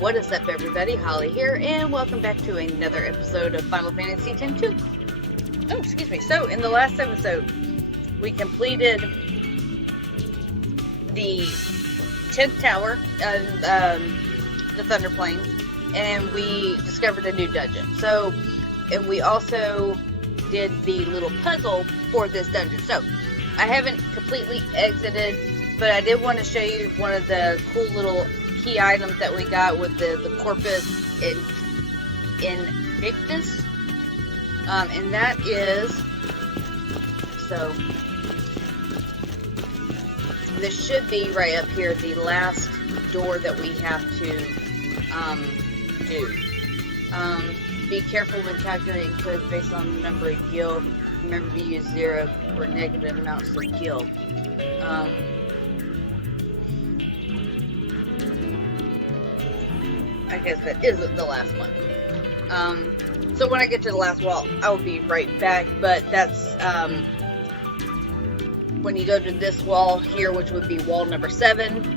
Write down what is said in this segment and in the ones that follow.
What is up, everybody? Holly here, and welcome back to another episode of Final Fantasy X-2. Oh, excuse me. So, in the last episode, we completed the 10th tower of the Thunder Plains, and we discovered a new dungeon. So, and we also did the little puzzle for this dungeon. So, I haven't completely exited, but I did want to show you one of the cool little key items that we got with the Corpus Invictus. And that is, so this should be right up here, the last door that we have to do. Be careful when calculating codes based on the number of gil. Remember to use 0 for negative amounts of gil. I guess that isn't the last one. So when I get to the last wall, I will be right back, but that's, when you go to this wall here, which would be wall number 7,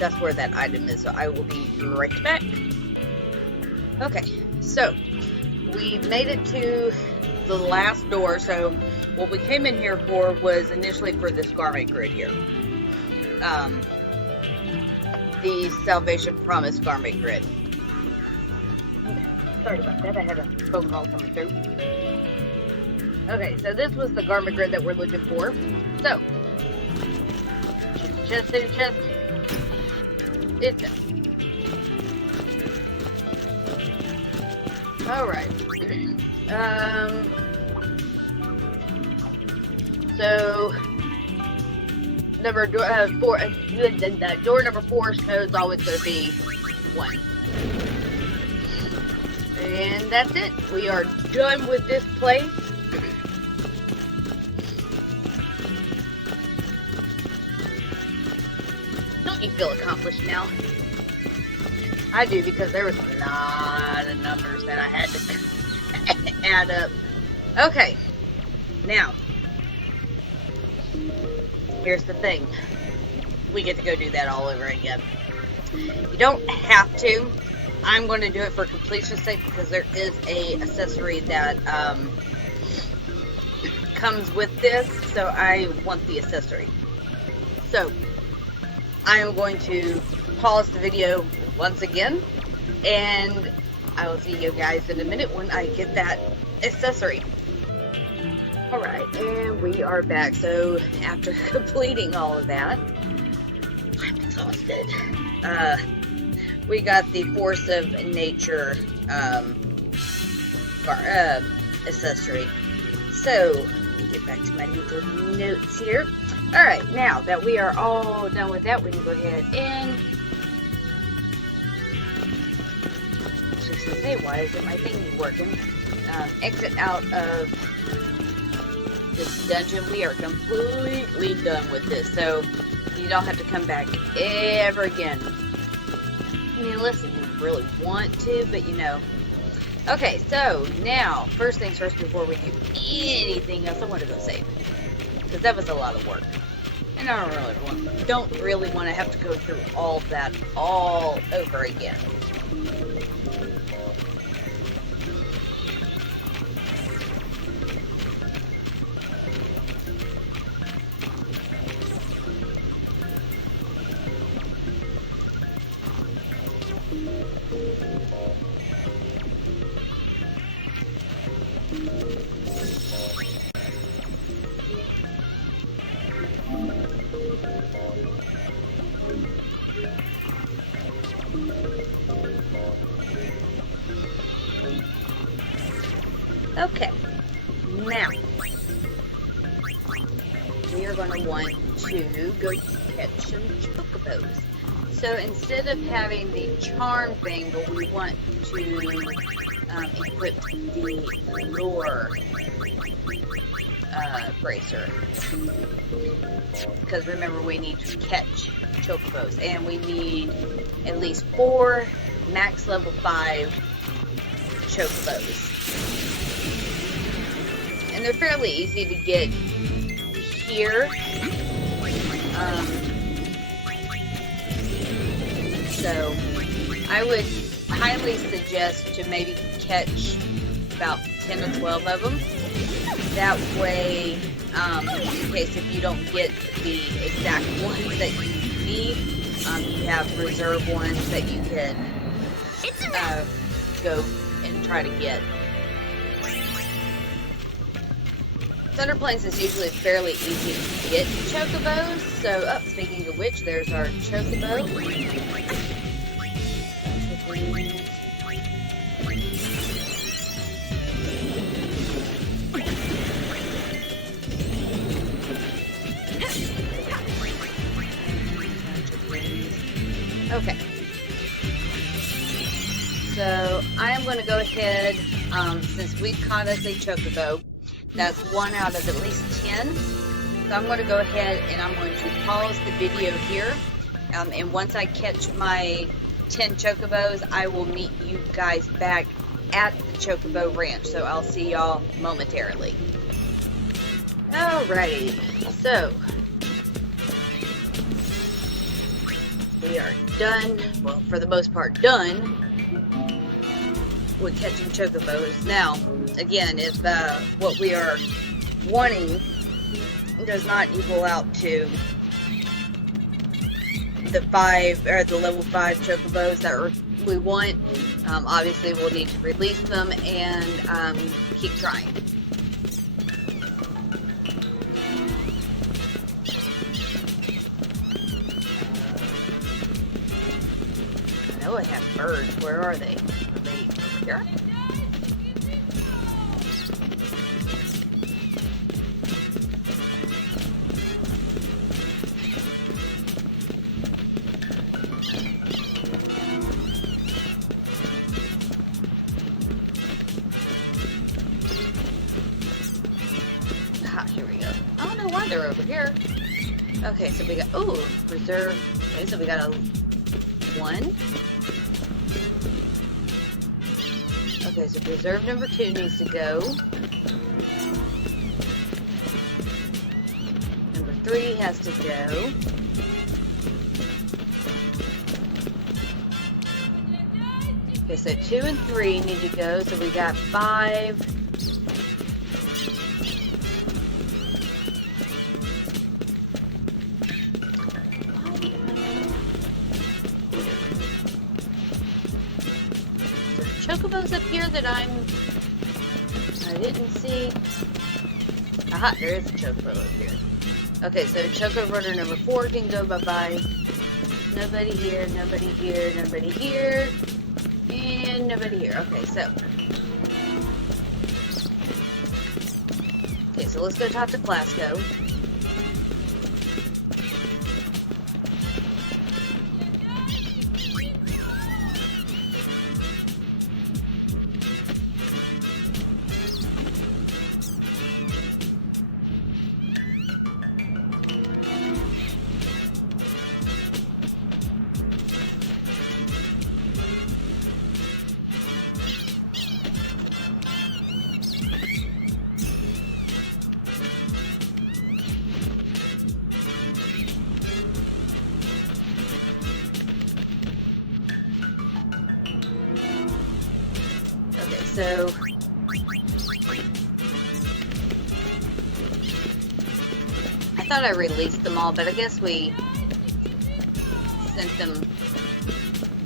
that's where that item is, so I will be right back. Okay, so we made it to the last door. So what we came in here for was initially for this garment grid here. The Salvation Promise garment grid. Sorry about that, I had a phone call coming through. Okay, so this was the garment grid that we're looking for. So, chest, it's done. Alright. So door number 4's code is always going to be 1. And that's it. We are done with this place. Don't you feel accomplished now? I do, because there was a lot of numbers that I had to add up. Okay, now, here's the thing. We get to go do that all over again. You don't have to. I'm going to do it for completion's sake because there is a accessory that comes with this, so I want the accessory. So, I am going to pause the video once again, and I will see you guys in a minute when I get that accessory. Alright, and we are back. So, after completing all of that, I'm exhausted. We got the Force of Nature accessory. So, let me get back to my little notes here. Alright, now that we are all done with that, we can go ahead and... She says, hey, why isn't my thingy working? Exit out of this dungeon. We are completely done with this, so you don't have to come back ever again. I mean, listen, you really want to, but you know. Okay, so now, first things first, before we do anything else, I want to go save. Because that was a lot of work. And I don't really want to have to go through all that all over again. Okay, now, we are going to want to go catch some chocobos. So instead of having the charm thing, but we want to equip the lure bracer. Because remember, we need to catch chocobos, and we need at least 4 max level 5 chocobos. And they're fairly easy to get here. So I would highly suggest to maybe catch about 10 or 12 of them. That way, in case if you don't get the exact ones that you need, you have reserve ones that you can go and try to get. Thunder Plains is usually fairly easy to get chocobos, so, speaking of which, there's our chocobo. Okay. So, I am going to go ahead, since we've caught us a chocobo, that's 1 out of at least 10. So I'm going to go ahead and I'm going to pause the video here. And once I catch my 10 chocobos, I will meet you guys back at the Chocobo Ranch. So I'll see y'all momentarily. Alrighty. So we are done. Well, for the most part, done with catching chocobos. Now, again, if what we are wanting does not equal out to the level 5 chocobos that we want, obviously we'll need to release them and keep trying. I know I have birds. Where are they? Are they over here? Here we go. I don't know why they're over here. Okay, so we got, reserve. Okay, so we got a 1. Okay, so reserve number 2 needs to go. Number 3 has to go. Okay, so 2 and 3 need to go, so we got 5. Chocobos up here that I didn't see. Aha, there is a chocobo up here. Okay, so chocobo runner number 4 can go bye-bye. Nobody here, nobody here, nobody here, and nobody here. Okay, so. Okay, so let's go talk to Clasco. So, I thought I released them all, but I guess we sent them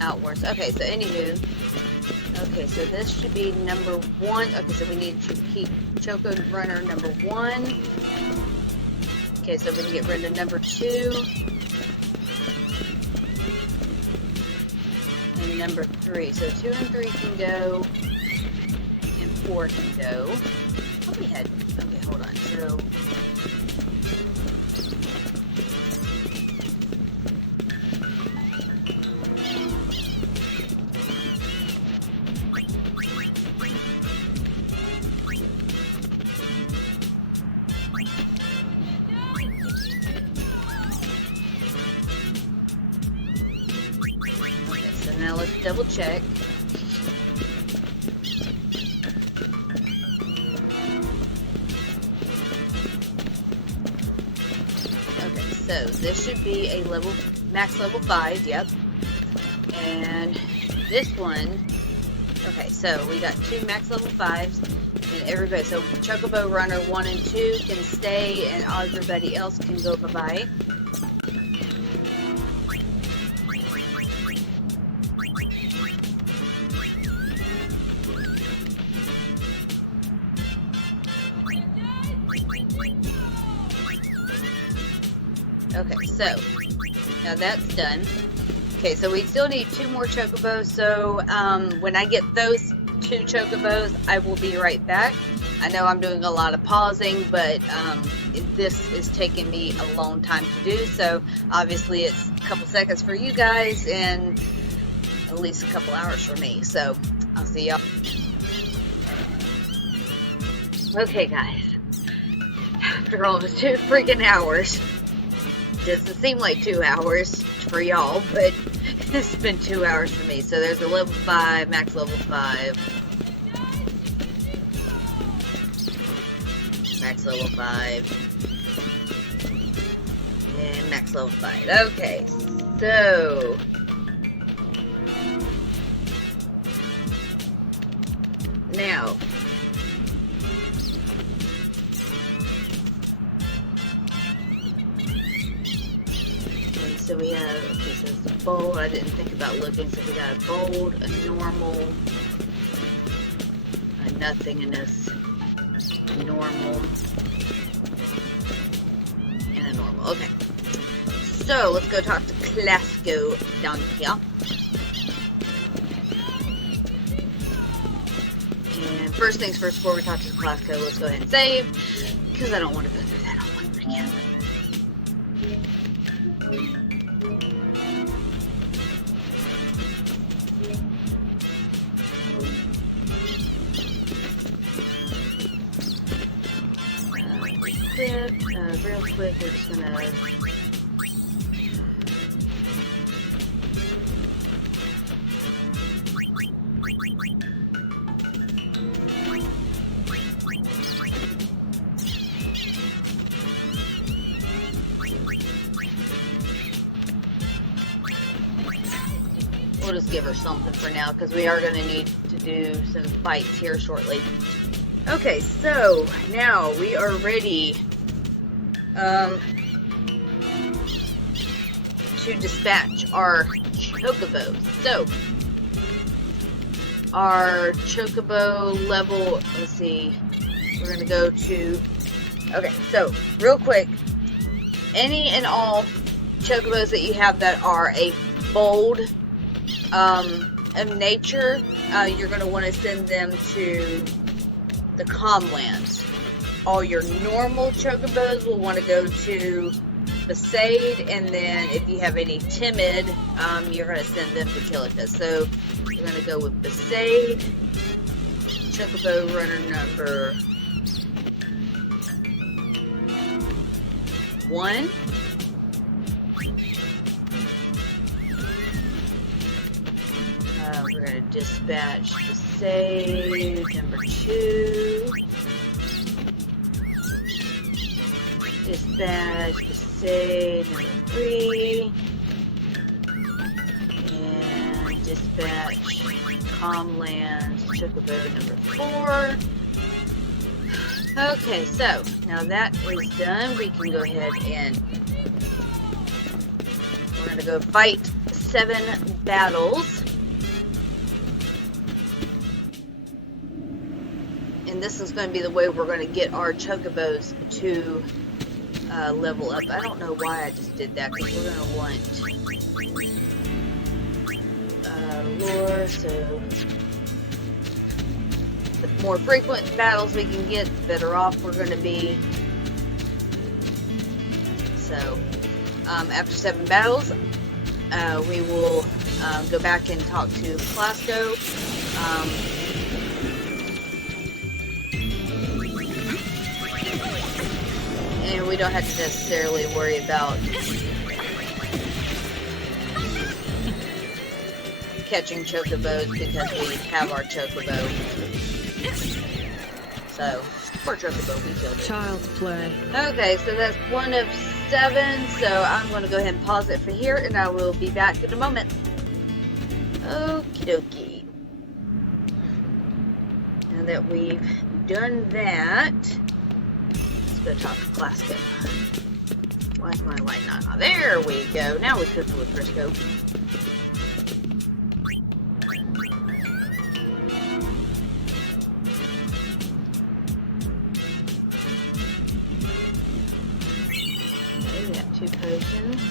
outwards. Okay, so anywho, okay, so this should be number 1. Okay, so we need to keep Choco Runner number 1. Okay, so we can get rid of number 2. And number 3. So 2 and 3 can go. 4 can go. What we had? Okay, hold on. So okay, so now let's double check. So this should be a max level 5, yep. And this one, okay, so we got 2 max level 5s, and everybody, so Chocobo Runner 1 and 2 can stay, and everybody else can go bye-bye. Okay, so now that's done. Okay, so we still need 2 more Chocobos, so when I get those 2 Chocobos, I will be right back. I know I'm doing a lot of pausing, but this is taking me a long time to do, so obviously it's a couple seconds for you guys and at least a couple hours for me, so I'll see y'all. Okay, guys, after almost 2 freaking hours, doesn't seem like 2 hours for y'all, but it's been 2 hours for me. So there's a level 5, max level 5. Max level 5. And max level 5. Okay, so now so we have, okay, so it's a bold. I didn't think about looking, so we got a bold, a normal, a nothingness, a normal, and a normal. Okay, so let's go talk to Clasco down here. And first things first, before we talk to Clasco, let's go ahead and save, because I don't want to go through that all over again. Real quick, we're just gonna we'll just give her something for now, because we are going to need to do some fights here shortly. Okay, so now we are ready to dispatch our Chocobos. So our Chocobo level, let's see, we're going to go to, okay, so real quick, any and all Chocobos that you have that are a bold of nature, you're going to want to send them to the Calmlands. All your normal Chocobos will want to go to Besaid, and then if you have any timid, you're going to send them to Kilika. So you're going to go with Besaid, Chocobo Runner number 1. We're going to dispatch Besaid number 2. Dispatch Besaid number 3. And dispatch Calmlands Chocobo number 4. Okay, so now that is done, we can go ahead and we're going to go fight 7 battles. And this is going to be the way we're going to get our Chocobos to level up. I don't know why I just did that, because we're going to want lore, so the more frequent battles we can get, the better off we're going to be. So after 7 battles, we will go back and talk to Clasco. And we don't have to necessarily worry about catching Chocobos, because we have our Chocobo. So, poor Chocobo, we killed it. Child's play. Okay, so that's 1 of 7, so I'm going to go ahead and pause it for here, and I will be back in a moment. Okie dokie. Now that we've done that, let's go talk to Clasco. Why is my light not on? There we go. Now we cook with Crisco. Okay, we got 2 potions.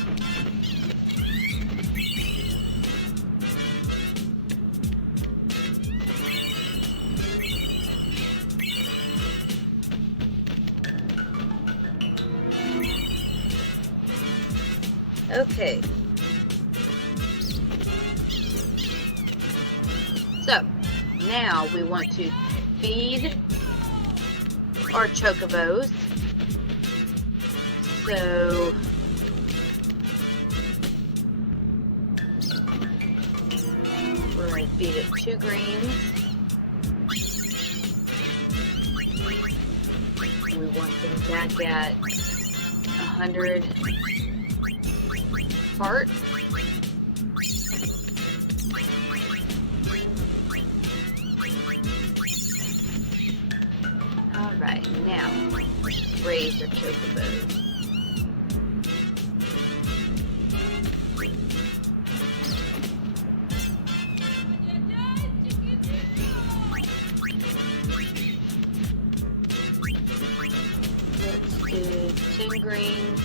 Okay. So, now we want to feed our chocobos. So, we're going to feed it 2 greens. We want them back at 100 heart. Alright, now raise our chocobos. Let's do 10 greens.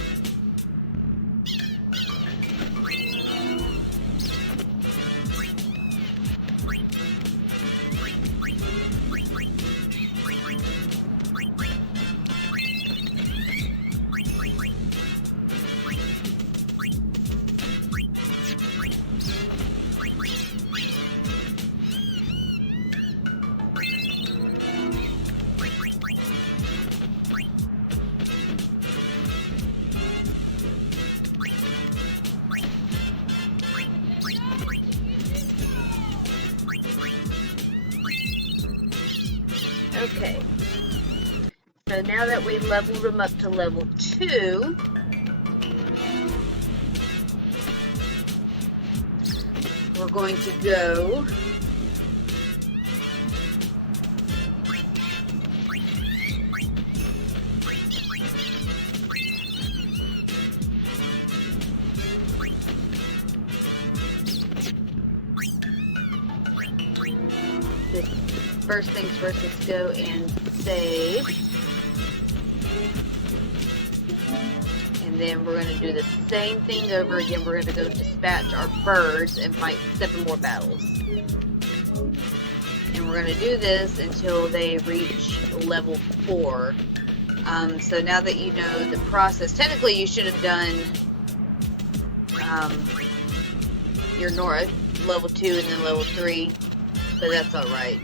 Okay, so now that we leveled them up to level 2, we're going to go first things first, let's go and save. And then we're going to do the same thing over again. We're going to go dispatch our birds and fight 7 more battles. And we're going to do this until they reach level 4. So now that you know the process, technically you should have done your Nora level 2 and then level 3, but that's alright.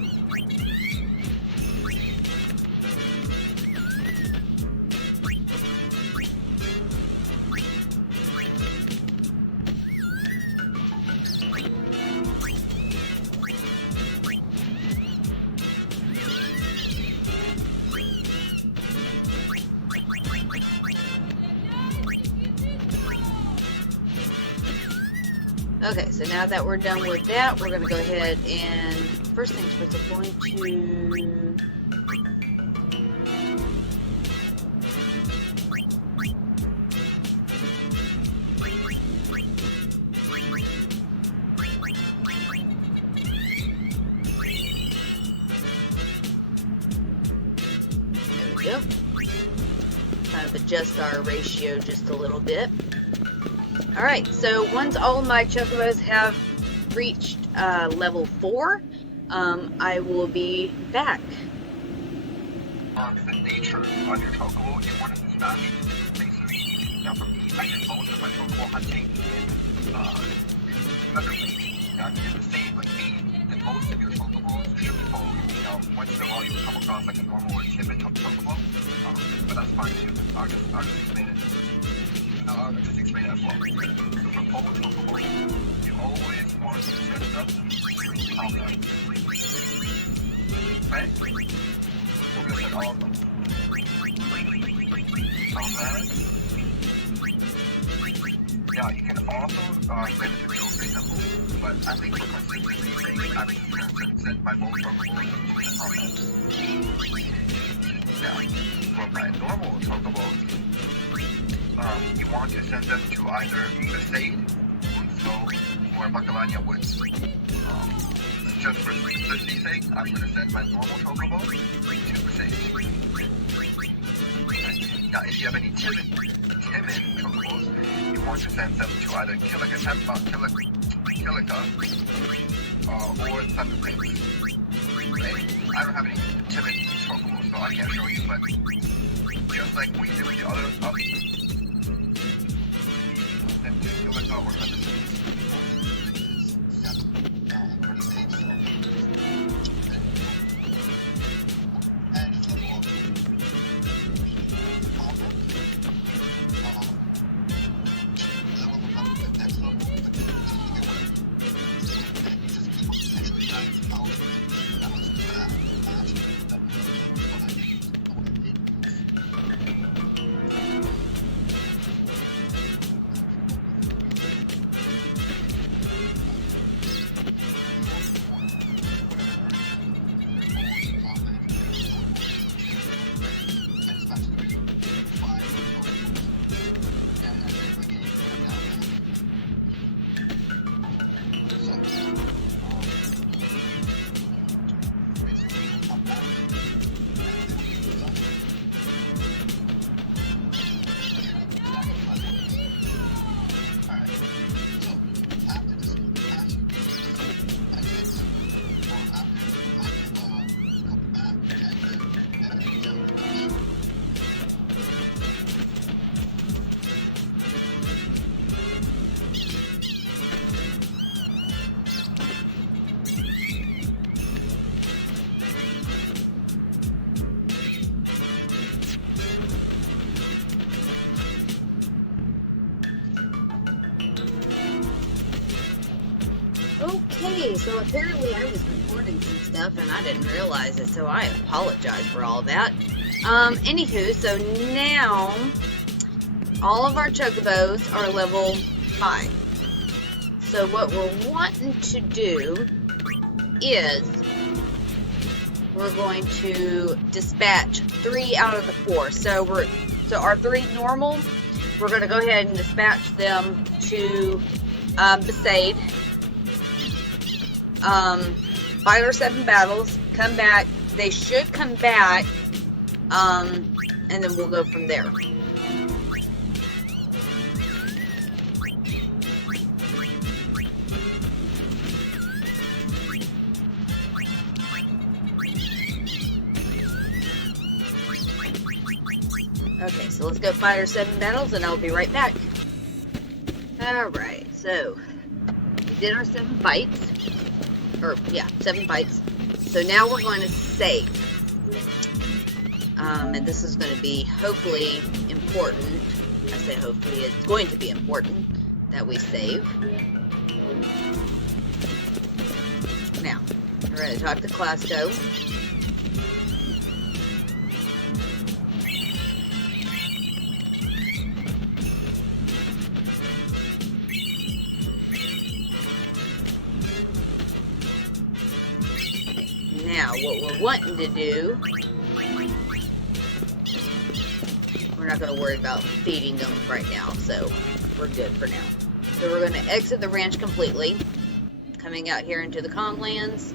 Okay, so now that we're done with that, we're going to go ahead and, first things first, I'm going to... There we go. Kind of adjust our ratio just a little bit. Alright, so once all my chocobos have reached level 4, I will be back. The nature of your chocobo, you want to dispatch places. Now, for me, I did most of my chocobo hunting in other places. Now, you do the same like me, that most of your chocobos should be told. You know, once in a while you come across like a normal or timid chocobo, but that's fine too. I'll just explain it. I'll just explain it as well. So for pole chocobo, you always want to set it up combat. Right? We're going to set all of them. Combat. Yeah, you can also send it to Joe Simple, but I think for consistency's sake, I'm just going to send my most Chocobo to the comments. Yeah, for my normal Chocobos, you want to send them to either Besaid, Moonslow, or Macalania Woods. Just for simplicity's sake, I'm going to send my normal Chocobo to Besaid. Now, if you have any timid Chocobos, you want to send them to either Kilika or Thunderprince. Right? I don't have any timid Chocobos, so I can't show you, but just like we did with the other send to Kilika or Thunderprince. Okay, so apparently I was recording some stuff and I didn't realize it, so I apologize for all that. Anywho, so now all of our Chocobos are level 5. So what we're wanting to do is we're going to dispatch 3 out of the 4. So our 3 normal, we're going to go ahead and dispatch them to Besaid. Fight our 7 battles, come back. They should come back, and then we'll go from there. Okay, so let's go fight our 7 battles, and I'll be right back. Alright, so we did our 7 fights. 7 fights. So now we're going to save. And this is going to be hopefully important. I say hopefully, it's going to be important that we save. Now, we're going to talk to Clasco. Now, what we're wanting to do, we're not going to worry about feeding them right now, so we're good for now. So we're going to exit the ranch completely, coming out here into the Konglands,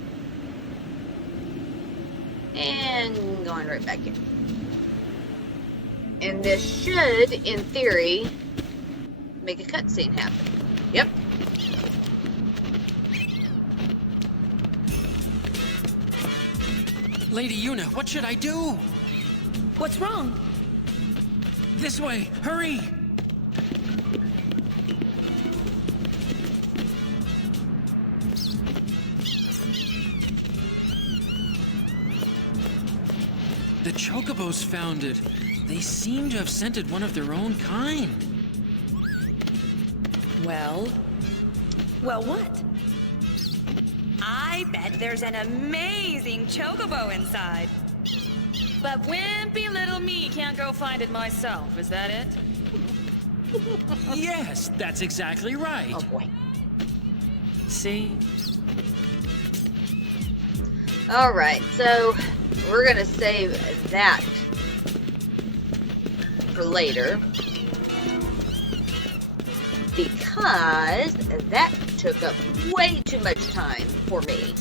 and going right back in. And this should, in theory, make a cutscene happen. Yep. Lady Yuna, what should I do? What's wrong? This way, hurry! The Chocobos found it. They seem to have scented one of their own kind. Well? Well, what? I bet there's an amazing Chocobo inside. But wimpy little me can't go find it myself, is that it? Yes, that's exactly right. Oh boy. See? Alright, so we're gonna save that for later. Because that took up way too much time for me.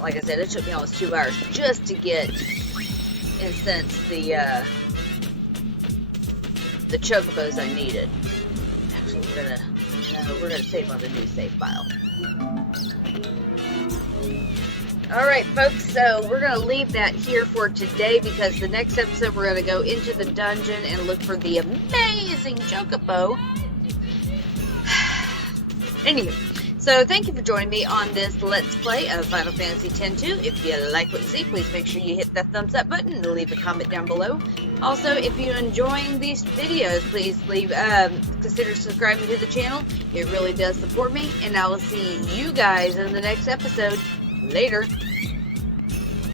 Like I said, it took me almost 2 hours just to get, in a sense, the chocobos I needed. Actually, we're gonna save on the new save file. Alright folks, so we're going to leave that here for today because the next episode we're going to go into the dungeon and look for the amazing chocobo. Anywho, so thank you for joining me on this Let's Play of Final Fantasy X-2. If you like what you see, please make sure you hit that thumbs up button and leave a comment down below. Also, if you're enjoying these videos, please consider subscribing to the channel. It really does support me, and I will see you guys in the next episode. Later.